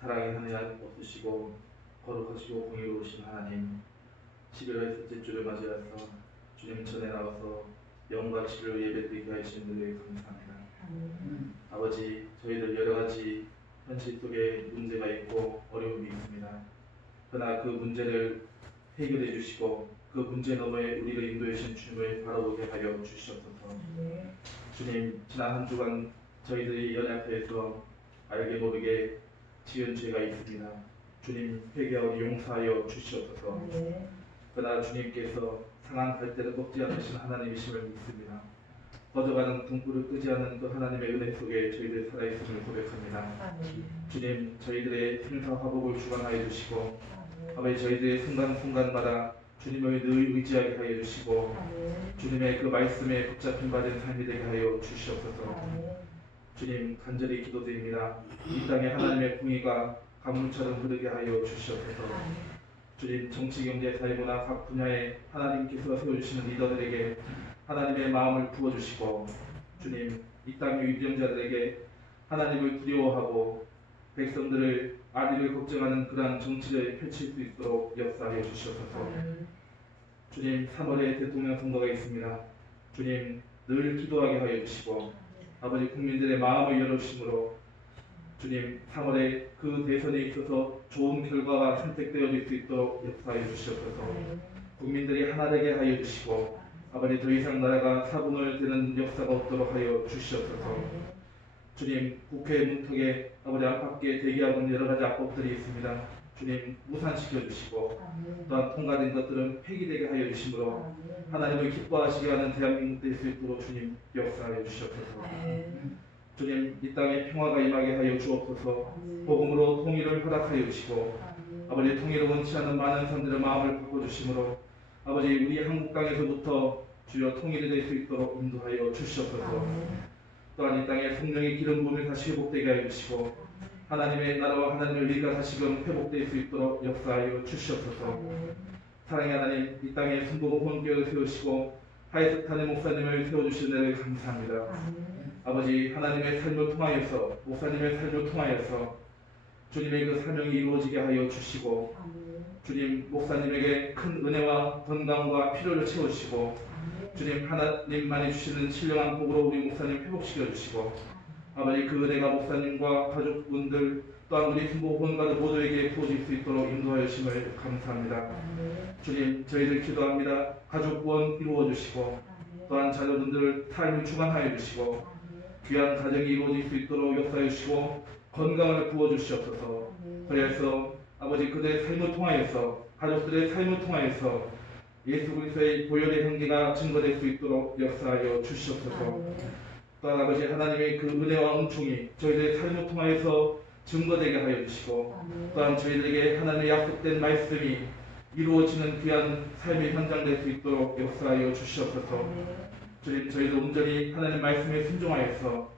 사랑의 하늘 없으시고 거룩하시고 공의로우신 하나님, 11월 셋째 주를 맞이해서 주님 전에 나와서 영과 진리로 예배드리게 하신 은혜에 감사합니다. 아버지, 저희들 여러가지 현실 속에 문제가 있고 어려움이 있습니다. 그러나 그 문제를 해결해 주시고 그 문제 너머에 우리를 인도해 주신 주님을 바라보게 하여 주시옵소서. 주님, 지난 한 주간 저희들이 연약해서 알게 모르게 지은 죄가 있습니다. 주님, 회개하고 용서하여 주시옵소서. 그러나 주님께서 상한 갈대를 꺾지 않으신 하나님이심을 믿습니다. 꺼져가는 등불을 끄지 않는 그 하나님의 은혜 속에 저희들 살아있음을 고백합니다. 주님, 저희들의 생사화복을 주관하여 주시고 아버지, 저희들의 순간순간마다 주님을 늘 의지하게 하여 주시고 주님의 그 말씀에 붙잡힌 받은 삶이 되게 하여 주시옵소서. 주님, 간절히 기도드립니다. 이 땅에 하나님의 공의가 강물처럼 흐르게 하여 주시옵소서. 주님, 정치, 경제, 사회문화 각 분야에 하나님께서 세워주시는 리더들에게 하나님의 마음을 부어주시고 주님, 이 땅의 위병자들에게 하나님을 두려워하고 백성들을 아리를 걱정하는 그러한 정치를 펼칠 수 있도록 역사하여 주시옵소서. 주님, 3월에 대통령 선거가 있습니다. 주님, 늘 기도하게 하여 주시고 아버지, 국민들의 마음을 열어주심으로 주님, 3월에 그 대선에 있어서 좋은 결과가 선택되어질 수 있도록 역사하여 주시옵소서. 국민들이 하나 되게 하여 주시고 아버지, 더 이상 나라가 사분을 되는 역사가 없도록 하여 주시옵소서. 주님, 국회 문턱에 아버지 안팎에 대기하고 있는 여러 가지 악법들이 있습니다. 주님, 무산시켜 주시고 또한 통과된 것들은 폐기되게 하여 주심으로 하나님을 기뻐하시게 하는 대한민국 될 수 있도록 주님 역사하여 주시옵소서. 주님, 이 땅에 평화가 임하게 하여 주옵소서. 복음으로 통일을 허락하여 주시고 아버지, 통일을 원치 않는 많은 사람들의 마음을 바꿔주심으로 아버지, 우리 한국 땅에서부터 주여 통일이 될 수 있도록 인도하여 주시옵소서. 또한 이 땅에 성령의 기름 부음이 다시 회복되게 하여 주시고 하나님의 나라와 하나님의 의가 다시금 회복될 수 있도록 역사하여 주시옵소서. 사랑의 하나님, 이 땅에 순복음 본교를 세우시고 하이스탄의 목사님을 세워주신 은혜를 감사합니다. 아버지, 하나님의 삶을 통하여서 목사님의 삶을 통하여서 주님의 그 사명이 이루어지게 하여 주시고 주님, 목사님에게 큰 은혜와 건강과 필요를 채우시고 주님, 하나님만이 주시는 신령한 복으로 우리 목사님 회복시켜 주시고 아버지, 그 은혜가 목사님과 가족분들 또한 우리 순복음원가들 모두에게 부어질 수 있도록 인도하여 주심을 감사합니다. 주님, 저희들 기도합니다. 가족 구원 이루어 주시고 또한 자녀분들 삶을 주관하여 주시고 귀한 가정이 이루어질 수 있도록 역사해 주시고 건강을 부어 주시옵소서. 그래서 아버지, 그들의 삶을 통하여서 가족들의 삶을 통하여서 예수 그리스도의 보혈의 향기가 증거될 수 있도록 역사하여 주시옵소서. 또한 아버지, 하나님의 그 은혜와 은총이 저희들의 삶을 통하여서 증거되게 하여 주시고 아멘. 또한 저희들에게 하나님의 약속된 말씀이 이루어지는 귀한 삶의 현장 될 수 있도록 역사하여 주시옵소서. 아멘. 주님, 저희도 온전히 하나님 말씀에 순종하여서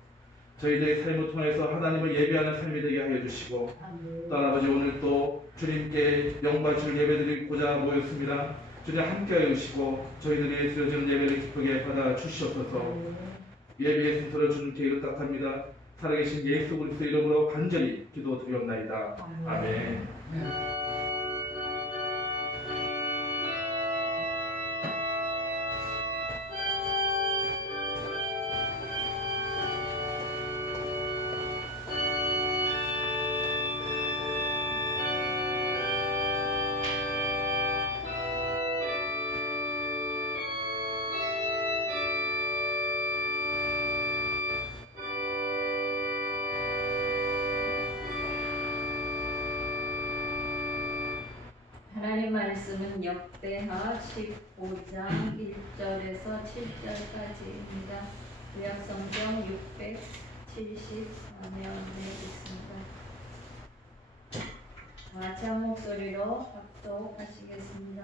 저희들의 삶을 통해서 하나님을 예배하는 삶이 되게 하여 주시고 아멘. 또 아버지, 오늘 또 주님께 영광 주를 예배드리고자 모였습니다. 주님 함께하여 주시고 저희들이 드려지는 예배를 기쁘게 받아 주시옵소서. 아멘. 예배의 순서를 주님께 의탁합니다. 살아계신 예수 그리스도 이름으로 간절히 기도드리옵나이다. 아멘. 하나님 말씀은 역대하 15장 1절에서 7절까지입니다. 구약성경 674면에 있습니다. 참 목소리로 합독하시겠습니다.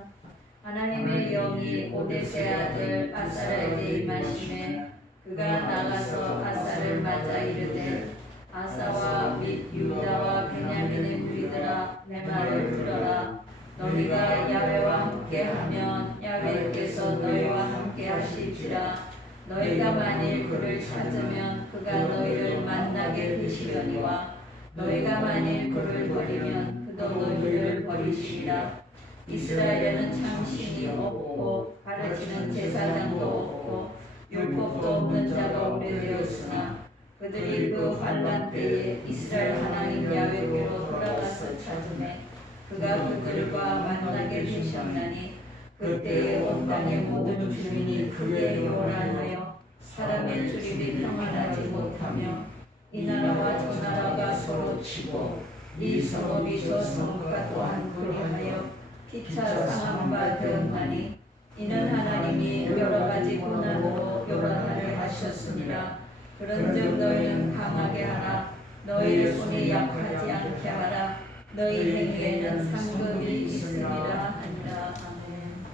하나님의 영이 오데세 아들 아사랴에게 임하시매 그가 나가서 아사를 맞아 이르되 아사와 및 유다와 베냐민의 무리들아 내 말을 들어라. 너희가 야훼와 함께하면 야훼께서 너희와 함께하실지라. 너희가 만일 그를 찾으면 그가 너희를 만나게 되시려니와 너희가 만일 그를 버리면 그도 너희를 버리시리라. 이스라엘에는 참신이 없고 가르치는 제사장도 없고 율법도 없는 자가 오래되었으나 그들이 그 환난 때에 이스라엘 하나님 야훼께로 돌아가서 찾으매 그가 그들과 만나게 되셨나니 그때에 온 땅의 모든 주민이 크게 요란하여 사람의 출입이 평안하지 못하며 이 나라와 저 나라가 서로 치고 이 성읍이 저 성읍과 또한 그리하여 피차 상함바 되었나니 이는 하나님이 여러 가지 고난으로 요란하게 하셨습니다. 그런즉 너희는 강하게 하라. 너희의 손이 약하지 않게 하라. 너희 행위에는 상급이 있으리라 하니라. 아멘.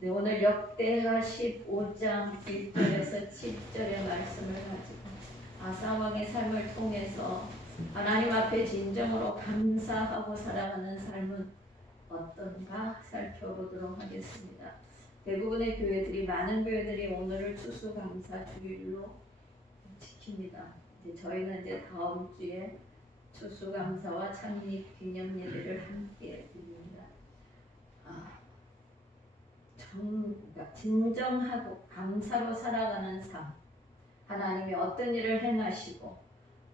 네, 오늘 역대하 15장 1절에서 7절의 말씀을 가지고 아사 왕의 삶을 통해서 하나님 앞에 진정으로 감사하고 살아가는 삶은 어떤가 살펴보도록 하겠습니다. 대부분의 교회들이, 많은 교회들이 오늘을 추수감사 주일로 지킵니다. 이제 저희는 이제 다음 주에 추수감사와 창립 기념 예배를 함께 드립니다. 그러니까 진정하고 감사로 살아가는 삶, 하나님이 어떤 일을 행하시고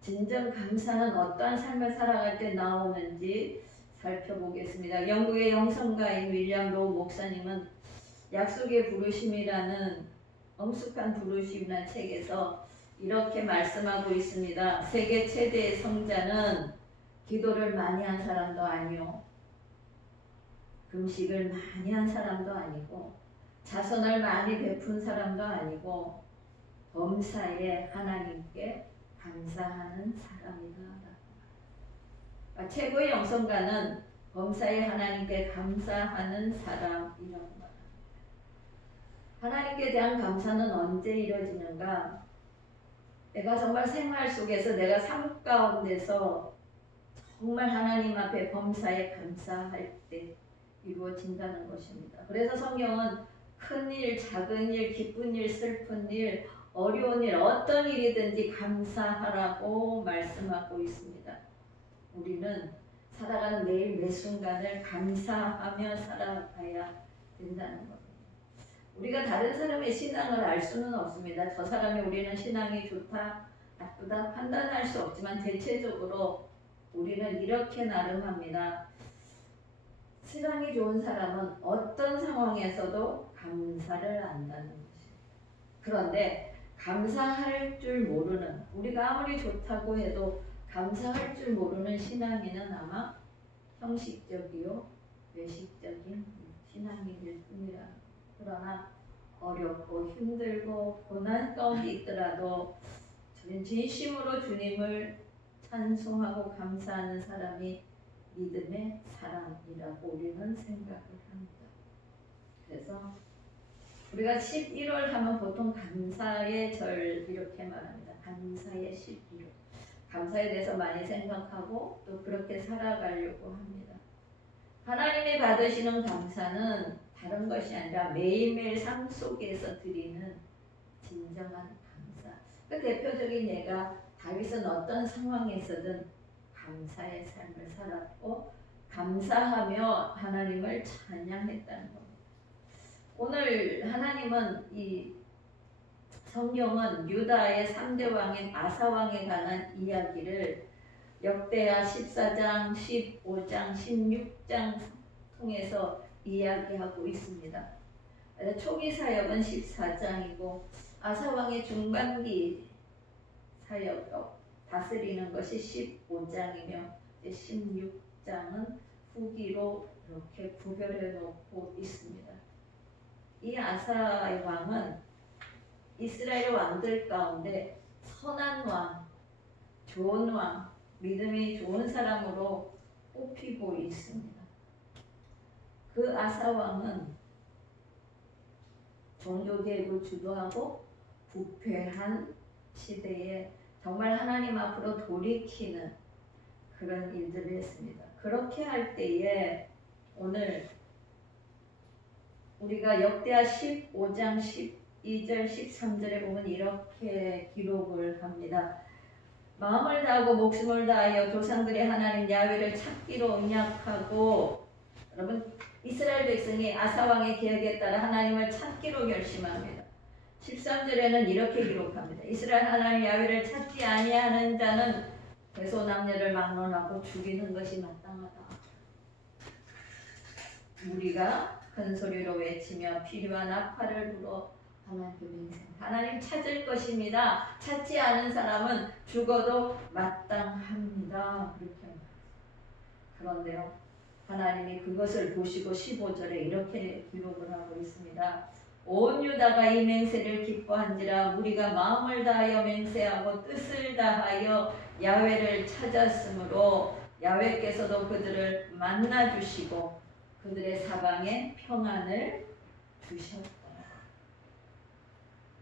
진정 감사는 어떠한 삶을 살아갈 때 나오는지 살펴보겠습니다. 영국의 영성가인 윌리엄 로우 목사님은 약속의 부르심이라는 엄숙한 부르심이라는 책에서 이렇게 말씀하고 있습니다. 세계 최대의 성자는 기도를 많이 한 사람도 아니요, 금식을 많이 한 사람도 아니고, 자선을 많이 베푼 사람도 아니고, 범사에 하나님께 감사하는 사람이다. 그러니까 최고의 영성가는 범사에 하나님께 감사하는 사람이라고 말합니다. 하나님께 대한 감사는 언제 이루어지는가? 내가 정말 생활 속에서, 내가 삶 가운데서 정말 하나님 앞에 범사에 감사할 때 이루어진다는 것입니다. 그래서 성경은 큰 일, 작은 일, 기쁜 일, 슬픈 일, 어려운 일, 어떤 일이든지 감사하라고 말씀하고 있습니다. 우리는 살아가는 매일 매 순간을 감사하며 살아가야 된다는 겁니다. 우리가 다른 사람의 신앙을 알 수는 없습니다. 저 사람이 우리는 신앙이 좋다, 나쁘다 판단할 수 없지만 대체적으로 우리는 이렇게 나름합니다. 신앙이 좋은 사람은 어떤 상황에서도 감사를 안다는 것입니다. 그런데 감사할 줄 모르는, 우리가 아무리 좋다고 해도 감사할 줄 모르는 신앙인은 아마 형식적이요 외식적인 신앙인일 뿐이라. 그러나 어렵고 힘들고 고난 가운데 있더라도 저는 진심으로 주님을 찬송하고 감사하는 사람이 믿음의 사람이라고 우리는 생각을 합니다. 그래서 우리가 11월 하면 보통 감사의 절 이렇게 말합니다. 감사의 11월. 감사에 대해서 많이 생각하고 또 그렇게 살아가려고 합니다. 하나님이 받으시는 감사는 다른 것이 아니라 매일매일 삶 속에서 드리는 진정한 감사. 그 대표적인 예가 다윗은 어떤 상황에서든 감사의 삶을 살았고 감사하며 하나님을 찬양했다는 겁니다. 오늘 하나님은 이 성경은 유다의 3대 왕인 아사 왕에 관한 이야기를 역대하 14장, 15장, 16장 통해서 이야기하고 있습니다. 초기 사역은 14장이고 아사 왕의 중반기 사역 다스리는 것이 15장이며 16장은 후기로 이렇게 구별해 놓고 있습니다. 이 아사 왕은 이스라엘 왕들 가운데 선한 왕, 좋은 왕, 믿음이 좋은 사람으로 뽑히고 있습니다. 그 아사 왕은 종교개혁을 주도하고 부패한 시대에 정말 하나님 앞으로 돌이키는 그런 일들을 했습니다. 그렇게 할 때에 오늘 우리가 역대하 15장 12절 13절에 보면 이렇게 기록을 합니다. 마음을 다하고 목숨을 다하여 조상들의 하나님 야훼를 찾기로 언약하고, 여러분 이스라엘 백성이 아사 왕의 계획에 따라 하나님을 찾기로 결심합니다. 13절에는 이렇게 기록합니다. 이스라엘 하나님 야훼를 찾지 아니하는 자는 대소남녀를 막론하고 죽이는 것이 마땅하다. 우리가 큰 소리로 외치며 필요한 아파를 불어 하나님 찾을 것입니다. 찾지 않은 사람은 죽어도 마땅합니다. 그렇게 합니다. 그런데요, 하나님이 그것을 보시고 15절에 이렇게 기록을 하고 있습니다. 온 유다가 이 맹세를 기뻐한지라 우리가 마음을 다하여 맹세하고 뜻을 다하여 야훼를 찾았으므로 야훼께서도 그들을 만나 주시고 그들의 사방에 평안을 주셨더라.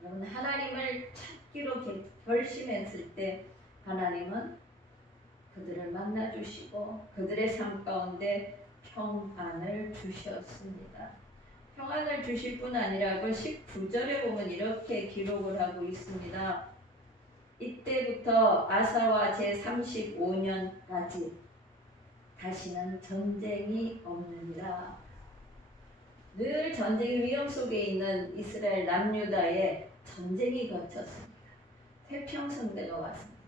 여러분, 하나님을 찾기로 결심했을 때 하나님은 그들을 만나 주시고 그들의 삶 가운데 평안을 주셨습니다. 평안을 주실 뿐 아니라 그 19절에 보면 이렇게 기록을 하고 있습니다. 이때부터 아사와 제35년까지 다시는 전쟁이 없느니라. 늘 전쟁의 위험 속에 있는 이스라엘 남유다에 전쟁이 거쳤습니다. 태평성대가 왔습니다.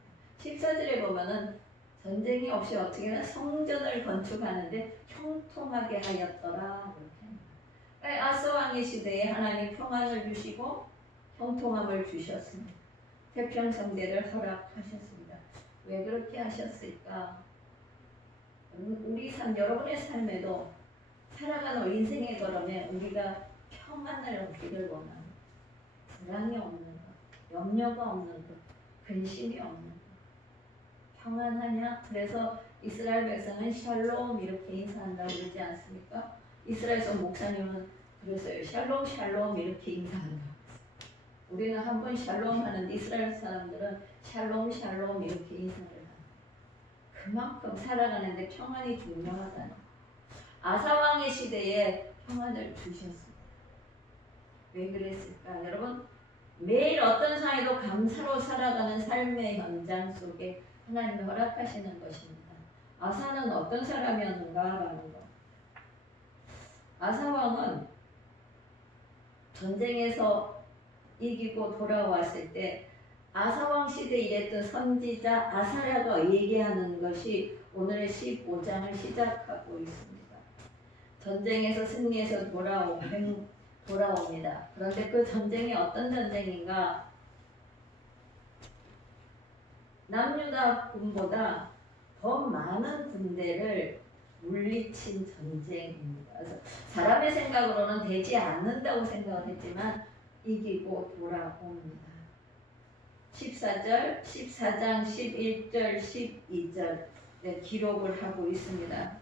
14절에 보면은 전쟁이 없이 어떻게든 성전을 건축하는데 형통하게 하였더라. 아사 왕의 시대에 하나님 평안을 주시고 형통함을 주셨습니다. 태평성대를 허락하셨습니다. 왜 그렇게 하셨을까? 우리 삶, 여러분의 삶에도 살아가는 인생의 걸음에 우리가 평안을 얻기를 원합니다. 불안이 없는 것, 염려가 없는 것, 근심이 없는 것. 평안하냐? 그래서 이스라엘 백성은 샬롬 이렇게 인사한다고 그러지 않습니까? 이스라엘에서 목사님은 그래서요, 샬롬 샬롬 이렇게 인사한다. 우리는 한번 샬롬 하는데 이스라엘 사람들은 샬롬 샬롬 이렇게 인사를 합니다. 그만큼 살아가는데 평안이 중요하다는. 아사 왕의 시대에 평안을 주셨습니다. 왜 그랬을까? 여러분, 매일 어떤 상황에도 감사로 살아가는 삶의 현장 속에 하나님이 허락하시는 것입니다. 아사는 어떤 사람이었는가라는 것. 아사 왕은 전쟁에서 이기고 돌아왔을 때 아사 왕 시대에 일했던 선지자 아사랴가 얘기하는 것이 오늘의 15장을 시작하고 있습니다. 전쟁에서 승리해서 돌아옵니다. 그런데 그 전쟁이 어떤 전쟁인가? 남유다 군보다 더 많은 군대를 물리친 전쟁입니다. 그래서 사람의 생각으로는 되지 않는다고 생각을 했지만 이기고 돌아옵니다. 14절, 14장 11절, 12절 기록을 하고 있습니다.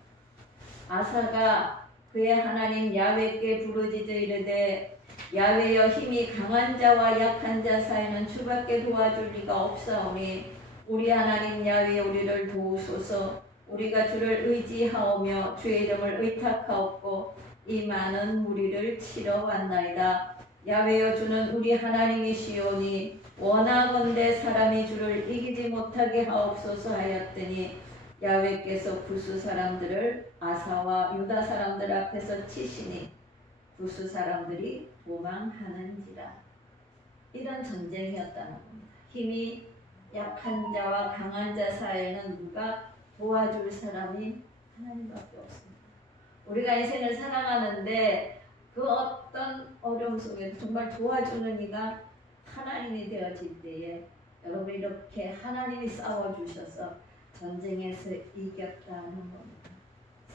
아사가 그의 하나님 야훼께 부르짖어 이르되 야훼여 힘이 강한 자와 약한 자 사이는 주밖에 도와줄 리가 없사오니 우리 하나님 야훼 우리를 도우소서. 우리가 주를 의지하오며 주의 이름을 의탁하옵고 이 많은 무리를 치러 왔나이다. 야훼여 주는 우리 하나님이시오니 원하건대 사람이 주를 이기지 못하게 하옵소서 하였더니 야훼께서 구스 사람들을 아사와 유다 사람들 앞에서 치시니 구스 사람들이 도망하는지라. 이런 전쟁이었다는 겁니다. 힘이 약한 자와 강한 자 사이에는 누가 도와줄 사람이 하나님밖에 없습니다. 우리가 인생을 살아가는데 그 어떤 어려움 속에도 정말 도와주는 이가 하나님이 되어질 때에 여러분 이렇게 하나님이 싸워주셔서 전쟁에서 이겼다는 겁니다.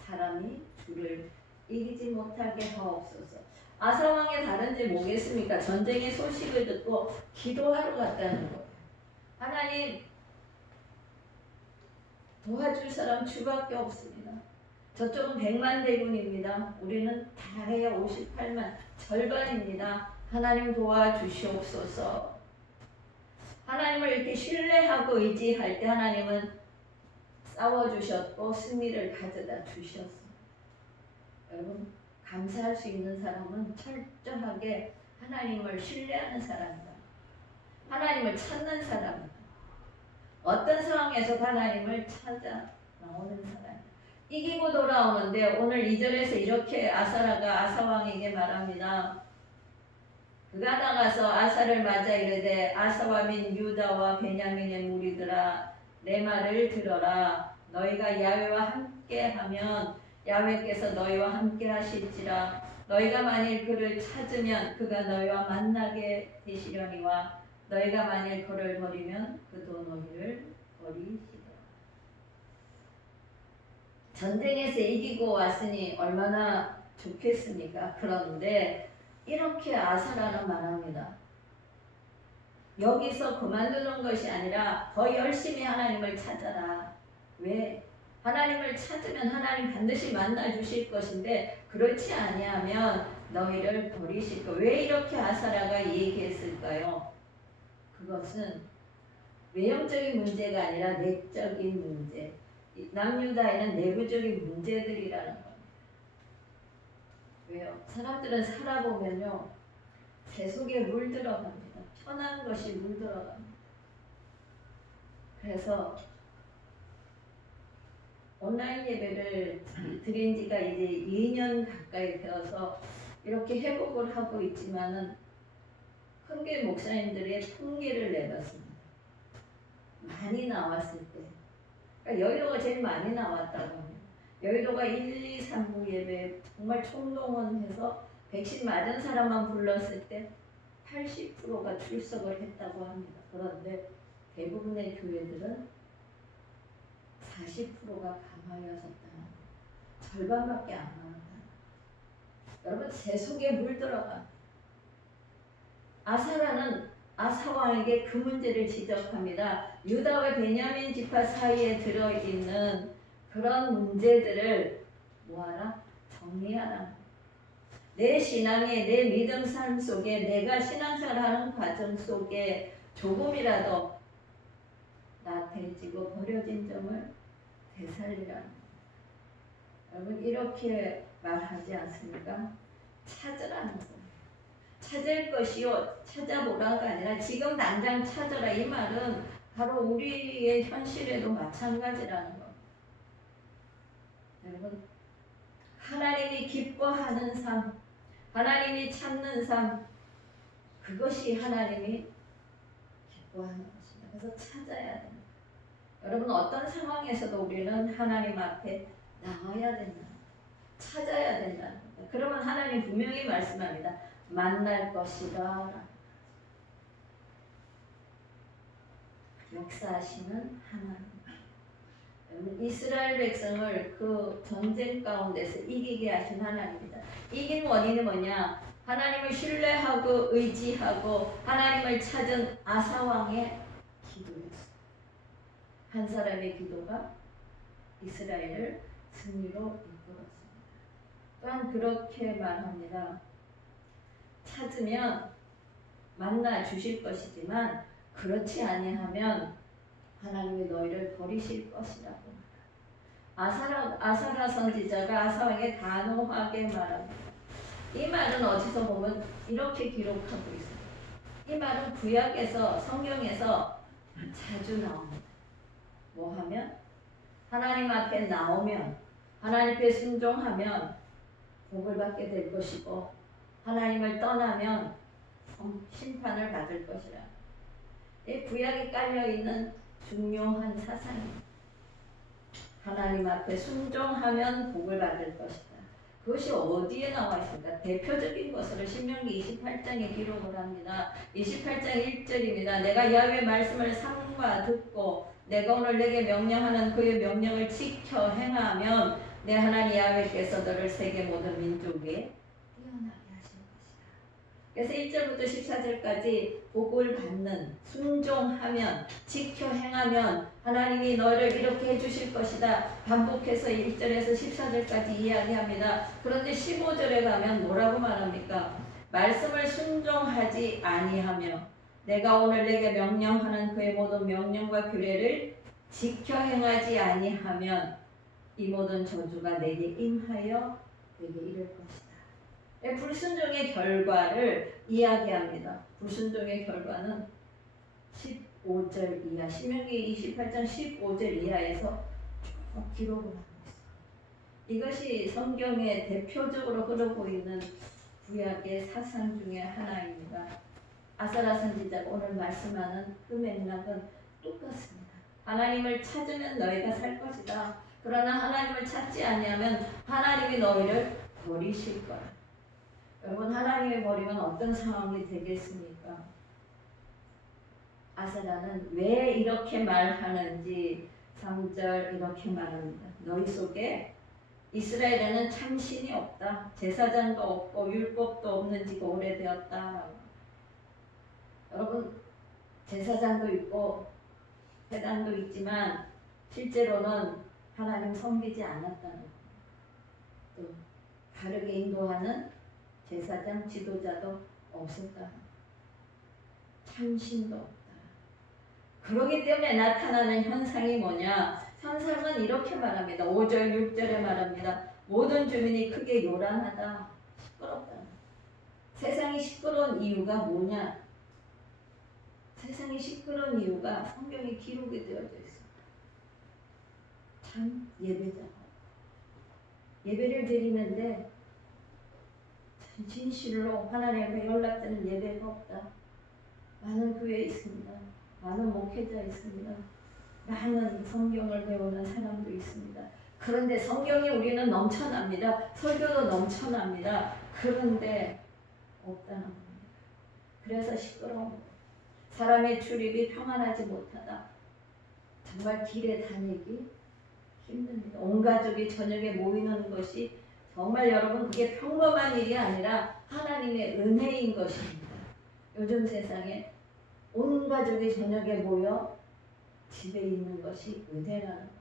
사람이 주를 이기지 못하게 하옵소서. 아사왕의 다른지 뭐겠습니까? 전쟁의 소식을 듣고 기도하러 갔다는 거예요. 하나님 도와줄 사람 주밖에 없습니다. 저쪽은 100만 대군입니다. 우리는 다 해야 58만, 절반입니다. 하나님 도와주시옵소서. 하나님을 이렇게 신뢰하고 의지할 때 하나님은 싸워주셨고 승리를 가져다 주셨습니다. 여러분 감사할 수 있는 사람은 철저하게 하나님을 신뢰하는 사람이다. 하나님을 찾는 사람이다. 어떤 상황에서 하나님을 찾아 나오는 사람. 이기고 돌아오는데 오늘 2절에서 이렇게 아사라가 아사왕에게 말합니다. 그가 나가서 아사를 맞아 이르되 아사와 민 유다와 베냐민의 무리들아 내 말을 들어라. 너희가 야훼와 함께하면 야훼께서 너희와 함께 하실지라. 너희가 만일 그를 찾으면 그가 너희와 만나게 되시려니와 너희가 만일 그를 버리면 그도 너희를 버리시리라. 전쟁에서 이기고 왔으니 얼마나 좋겠습니까? 그런데 이렇게 아사라는 말합니다. 여기서 그만두는 것이 아니라 더 열심히 하나님을 찾아라. 왜? 하나님을 찾으면 하나님 반드시 만나 주실 것인데 그렇지 아니하면 너희를 버리실 거. 왜 이렇게 아사라가 얘기했을까요? 그것은 외형적인 문제가 아니라 내적인 문제. 남유다에는 내부적인 문제들이라는 겁니다. 왜요? 사람들은 살아보면요 새 속에 물들어갑니다. 편한 것이 물들어갑니다. 그래서 온라인 예배를 드린 지가 이제 2년 가까이 되어서 이렇게 회복을 하고 있지만은 큰교회 목사님들의 통계를 내봤습니다. 많이 나왔을 때. 그러니까 여의도가 제일 많이 나왔다고 합니다. 여의도가 1, 2, 3부 예배 정말 총동원해서 백신 맞은 사람만 불렀을 때 80%가 출석을 했다고 합니다. 그런데 대부분의 교회들은 40%가 가만히 섰다. 절반밖에 안 나왔다. 여러분 새 속에 물들어가. 아사라는 아사왕에게 그 문제를 지적합니다. 유다와 베냐민 지파 사이에 들어있는 그런 문제들을 뭐하라? 정리하라. 내 신앙의 내 믿음 삶 속에 내가 신앙생활하는 과정 속에 조금이라도 나태해지고 버려진 점을 되살리라. 여러분 이렇게 말하지 않습니까? 찾으라는 거예요. 찾을 것이요 찾아보라가 아니라 지금 당장 찾아라. 이 말은 바로 우리의 현실에도 마찬가지라는 거. 여러분 하나님이 기뻐하는 삶, 하나님이 찾는 삶, 그것이 하나님이 기뻐하는 것입니다. 그래서 찾아야 됩니다. 여러분 어떤 상황에서도 우리는 하나님 앞에 나와야 된다. 찾아야 된다. 그러면 하나님 분명히 말씀합니다. 만날 것이다. 역사하시는 하나님. 이스라엘 백성을 그 전쟁 가운데서 이기게 하신 하나님입니다. 이긴 원인은 뭐냐? 하나님을 신뢰하고 의지하고 하나님을 찾은 아사왕의 한 사람의 기도가 이스라엘을 승리로 이끌었습니다. 또한 그렇게 말합니다. 찾으면 만나 주실 것이지만 그렇지 아니하면 하나님이 너희를 버리실 것이라고 말합니다. 아사랴 선지자가 아사왕에게 단호하게 말합니다. 이 말은 어디서 보면 이렇게 기록하고 있습니다. 이 말은 구약에서 성경에서 자주 나옵니다. 뭐 하면? 하나님 앞에 나오면 하나님 앞에 순종하면 복을 받게 될 것이고 하나님을 떠나면 심판을 받을 것이라. 이 구약에 깔려있는 중요한 사상입니다. 하나님 앞에 순종하면 복을 받을 것이다. 그것이 어디에 나와 있습니까? 대표적인 것으로 신명기 28장에 기록을 합니다. 28장 1절입니다. 내가 야훼 말씀을 삼가 듣고 내가 오늘 내게 명령하는 그의 명령을 지켜 행하면 내 하나님 야훼께서 너를 세계 모든 민족 위에 뛰어나게 하실 것이다. 그래서 1절부터 14절까지 복을 받는, 순종하면, 지켜 행하면 하나님이 너를 이렇게 해주실 것이다. 반복해서 1절에서 14절까지 이야기합니다. 그런데 15절에 가면 뭐라고 말합니까? 말씀을 순종하지 아니하며 내가 오늘 내게 명령하는 그의 모든 명령과 규례를 지켜 행하지 아니하면 이 모든 저주가 내게 임하여 내게 이를 것이다. 불순종의 결과를 이야기합니다. 불순종의 결과는 15절 이하, 신명기 28장 15절 이하에서 쭉 기록을 하고 있습니다. 이것이 성경에 대표적으로 흐르고 있는 구약의 사상 중에 하나입니다. 아사랴 선지자가 오늘 말씀하는 그 맥락은 똑같습니다. 하나님을 찾으면 너희가 살 것이다. 그러나 하나님을 찾지 아니하면 하나님이 너희를 버리실 거라. 여러분, 하나님을 버리면 어떤 상황이 되겠습니까? 아사랴는 왜 이렇게 말하는지 3절 이렇게 말합니다. 너희 속에 이스라엘에는 참신이 없다. 제사장도 없고 율법도 없는 지가 오래되었다. 여러분, 제사장도 있고 회당도 있지만 실제로는 하나님 섬기지 않았다는 것. 또 바르게 인도하는 제사장 지도자도 없었다. 참신도 없다. 그러기 때문에 나타나는 현상이 뭐냐? 현상은 이렇게 말합니다. 5절 6절에 말합니다. 모든 주민이 크게 요란하다. 시끄럽다. 세상이 시끄러운 이유가 뭐냐? 세상이 시끄러운 이유가 성경에 기록이 되어져 있습니다. 참 예배자가 예배를 드리는데 진실로 하나님 앞에 연락되는 예배가 없다. 많은 교회 있습니다. 많은 목회자 있습니다. 많은 성경을 배우는 사람도 있습니다. 그런데 성경이 우리는 넘쳐납니다. 설교도 넘쳐납니다. 그런데 없다는 겁니다. 그래서 시끄러운 거예요. 사람의 출입이 평안하지 못하다. 정말 길에 다니기 힘듭니다. 온 가족이 저녁에 모이는 것이 정말 여러분 그게 평범한 일이 아니라 하나님의 은혜인 것입니다. 요즘 세상에 온 가족이 저녁에 모여 집에 있는 것이 은혜라는 겁니다.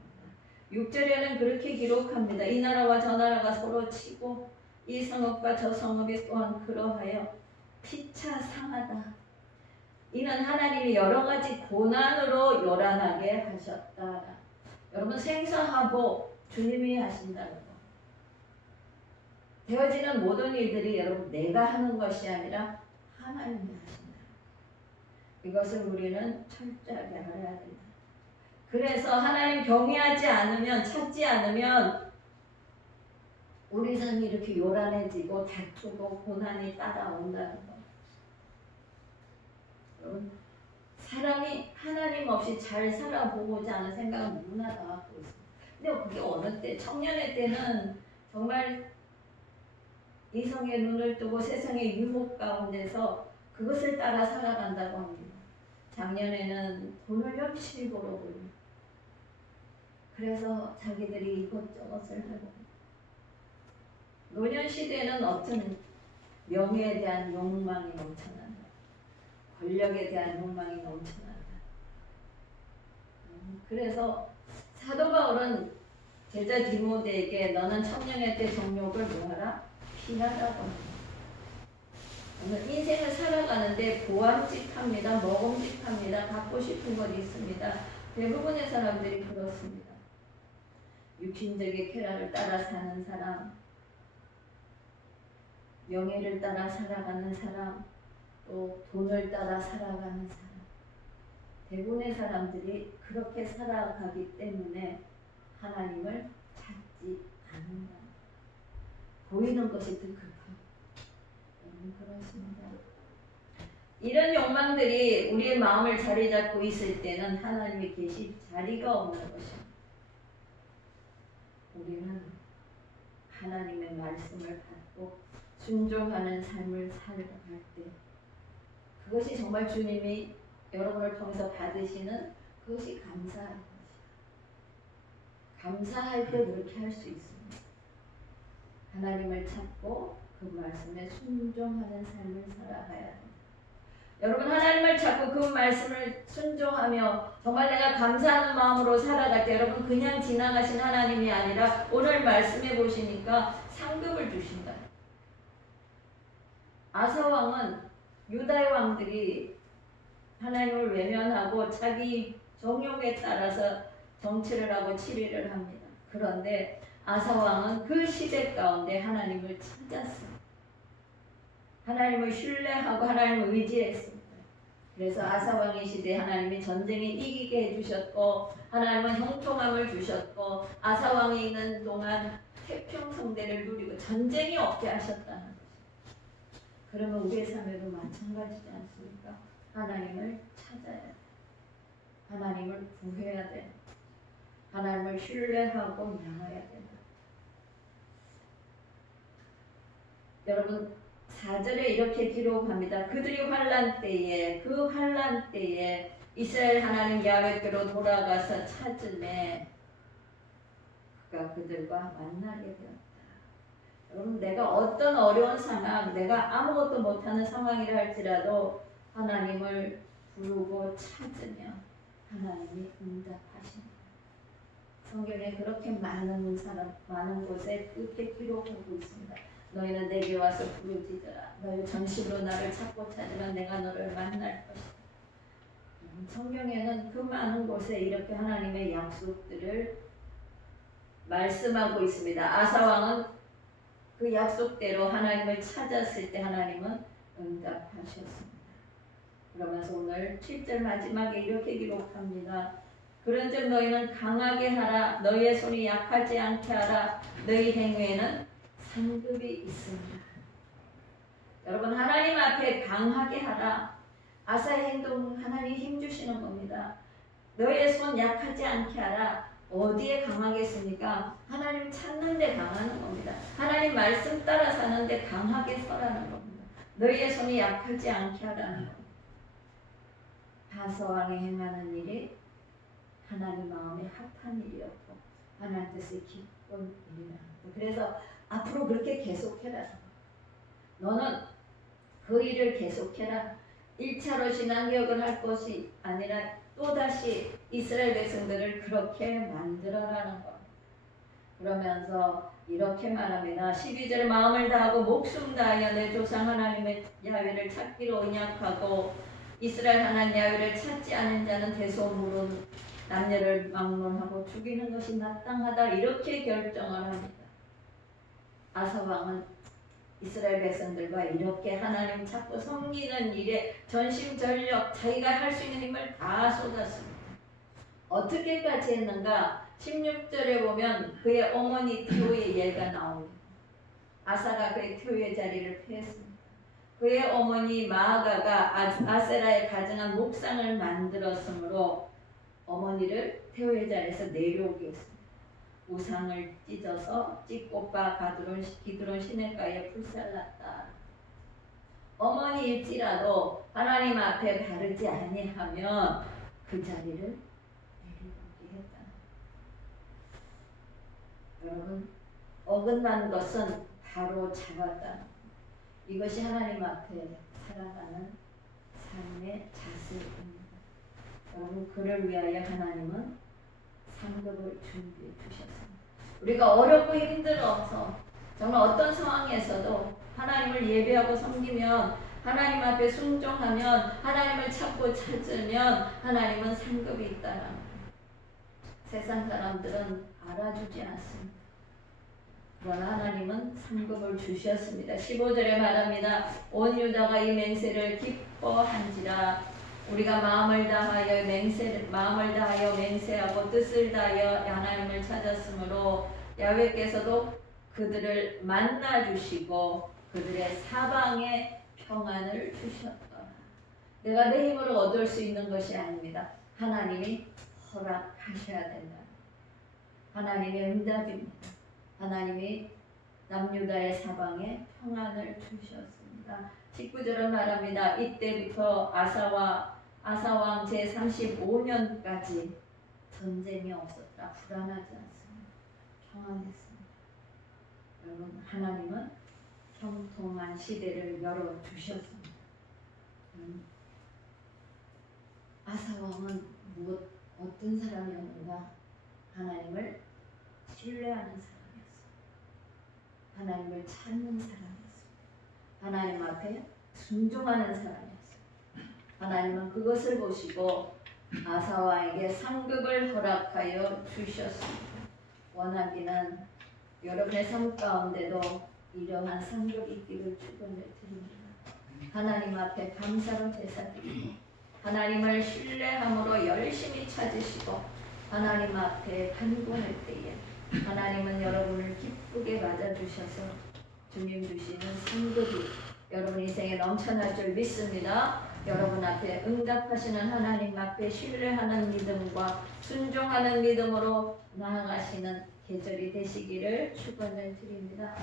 6절에는 그렇게 기록합니다. 이 나라와 저 나라가 서로 치고 이 성읍과 저 성읍이 또한 그러하여 피차 상하다. 이는 하나님이 여러 가지 고난으로 요란하게 하셨다. 여러분, 생사하복 주님이 하신다는 것. 되어지는 모든 일들이 여러분 내가 하는 것이 아니라 하나님이 하신다. 이것을 우리는 철저하게 알아야 된다. 그래서 하나님 경외하지 않으면, 찾지 않으면 우리 삶이 이렇게 요란해지고 다투고 고난이 따라온다는 것. 여러분, 사람이 하나님 없이 잘 살아보고자 하는 생각은 누구나 다 갖고 있습니다. 근데 그게 어느 때, 청년의 때는 정말 이성의 눈을 뜨고 세상의 유혹 가운데서 그것을 따라 살아간다고 합니다. 작년에는 돈을 열심히 벌어보려. 그래서 자기들이 이것저것을 하고. 노년 시대에는 어떤 명예에 대한 욕망이 넘쳐난다. 권력에 대한 욕망이 넘쳐난다. 그래서 사도 바울은 제자 디모데에게 너는 청년의 때 정욕을 뭐하라? 피하라고 합니다. 오늘 인생을 살아가는데 보암직합니다. 먹음직합니다. 갖고 싶은 것 있습니다. 대부분의 사람들이 그렇습니다. 육신적인 쾌락을 따라 사는 사람, 명예를 따라 살아가는 사람, 또 돈을 따라 살아가는 사람. 대부분의 사람들이 그렇게 살아가기 때문에 하나님을 찾지 않는다. 보이는 것이 더 급합니다. 그렇습니다. 이런 욕망들이 우리의 마음을 자리 잡고 있을 때는 하나님이 계실 자리가 없는 것입니다. 우리는 하나님의 말씀을 받고 순종하는 삶을 살아갈 때 그것이 정말 주님이 여러분을 통해서 받으시는 그것이 감사한 것이다. 감사할 때 그렇게 할 수 있습니다. 하나님을 찾고 그 말씀에 순종하는 삶을 살아가야 합니다. 여러분 하나님을 찾고 그 말씀을 순종하며 정말 내가 감사하는 마음으로 살아갈 때 여러분 그냥 지나가신 하나님이 아니라 오늘 말씀해 보시니까 상급을 주신다. 아사왕은 유다의 왕들이 하나님을 외면하고 자기 정욕에 따라서 정치를 하고 치리를 합니다. 그런데 아사왕은 그 시대 가운데 하나님을 찾았습니다. 하나님을 신뢰하고 하나님을 의지했습니다. 그래서 아사왕의 시대에 하나님이 전쟁에 이기게 해주셨고 하나님은 형통함을 주셨고 아사왕이 있는 동안 태평성대를 누리고 전쟁이 없게 하셨다는 것입니다. 그러면 우리의 삶에도 마찬가지지 않습니까? 하나님을 찾아야 돼. 하나님을 구해야 돼. 하나님을 신뢰하고 나아야 된다. 여러분 4절에 이렇게 기록합니다. 그들이 환난 때에 그 환난 때에 이스라엘 하나님 야훼께로 돌아가서 찾음에 그가 그들과 만나게 되었다. 여러분 내가 어떤 어려운 상황, 내가 아무것도 못하는 상황이라 할지라도 하나님을 부르고 찾으며 하나님이 응답하십니다. 성경에 그렇게 많은 곳에 그렇게 기록하고 있습니다. 너희는 내게 와서 부르짖으라. 너희 전심으로 나를 찾고 찾으면 내가 너를 만날 것이다. 성경에는 그 많은 곳에 이렇게 하나님의 약속들을 말씀하고 있습니다. 아사왕은 그 약속대로 하나님을 찾았을 때 하나님은 응답하셨습니다. 그러면서 오늘 7절 마지막에 이렇게 기록합니다. 그런즉 너희는 강하게 하라. 너희의 손이 약하지 않게 하라. 너희 행위에는 상급이 있습니다. 여러분 하나님 앞에 강하게 하라. 아사의 행동 하나님 힘주시는 겁니다. 너희의 손 약하지 않게 하라. 어디에 강하겠습니까? 하나님 찾는 데 강하는 겁니다. 하나님 말씀 따라 사는 데 강하게 서라는 겁니다. 너희의 손이 약하지 않게 하라는 겁니다. 바서왕이 행하는 일이 하나님 마음에 합한 일이었고 하나님 뜻에 기쁜 일이라. 그래서 앞으로 그렇게 계속해라. 너는 그 일을 계속해라. 1차로 신앙개혁을 할 것이 아니라 또다시 이스라엘 백성들을 그렇게 만들어라는 것. 그러면서 이렇게 말합니다. 12절에 마음을 다하고 목숨 다하여 내 조상 하나님의 야훼를 찾기로 언약하고 이스라엘 하나님 야훼를 찾지 않은 자는 대소물은 남녀를 막론하고 죽이는 것이 마땅하다. 이렇게 결정을 합니다. 아사왕은 이스라엘 백성들과 이렇게 하나님 찾고 섬기는 일에 전심전력 자기가 할 수 있는 힘을 다 쏟았습니다. 어떻게까지 했는가? 16절에 보면 그의 어머니 티오의 예가 나옵니다. 아사가 그의 티오의 자리를 피했습니다. 그의 어머니 마아가가 아세라에 가증한 목상을 만들었으므로 어머니를 티오의 자리에서 내려오게 했습니다. 우상을 찢어서 찢고빠 기드론 시냇가에 불살랐다. 어머니일지라도 하나님 앞에 바르지 아니하면 그 자리를 내려오게 했다. 여러분 어긋난 것은 바로 잡았다. 이것이 하나님 앞에 살아가는 삶의 자세입니다. 여러분 그를 위하여 하나님은 상급을 준비해 주셨습니다. 우리가 어렵고 힘들어서 정말 어떤 상황에서도 하나님을 예배하고 섬기면 하나님 앞에 순종하면 하나님을 찾고 찾으면 하나님은 상급이 있다는 거예요. 세상 사람들은 알아주지 않습니다. 그러나 하나님은 상급을 주셨습니다. 15절에 말합니다. 온 유다가 이 맹세를 기뻐한지라. 우리가 마음을 다하여 맹세하고 뜻을 다하여 하나님을 찾았으므로 야훼께서도 그들을 만나 주시고 그들의 사방에 평안을 주셨더라. 내가 내 힘으로 얻을 수 있는 것이 아닙니다. 하나님이 허락하셔야 된다. 하나님의 응답입니다. 하나님이 남유다의 사방에 평안을 주셨습니다. 19절은 말합니다. 이때부터 아사왕 제35년까지 전쟁이 없었다. 불안하지 않습니다. 평안했습니다. 여러분 하나님은 형통한 시대를 열어주셨습니다. 아사왕은 어떤 사람이었는가? 하나님을 신뢰하는 사람이었습니다. 하나님을 찾는 사람이었습니다. 하나님 앞에 순종하는 사람이었습니다. 하나님은 그것을 보시고 아사왕에게 상급을 허락하여 주셨습니다. 원하기는 여러분의 삶 가운데도 이러한 상급이 있기를 축원을 드립니다. 하나님 앞에 감사로 제사드리고 하나님을 신뢰함으로 열심히 찾으시고 하나님 앞에 간구할 때에 하나님은 여러분을 기쁘게 맞아주셔서 주님 주시는 상급이 여러분 인생에 넘쳐날 줄 믿습니다. 여러분 앞에 응답하시는 하나님 앞에 신뢰하는 믿음과 순종하는 믿음으로 나아가시는 계절이 되시기를 축원을 드립니다.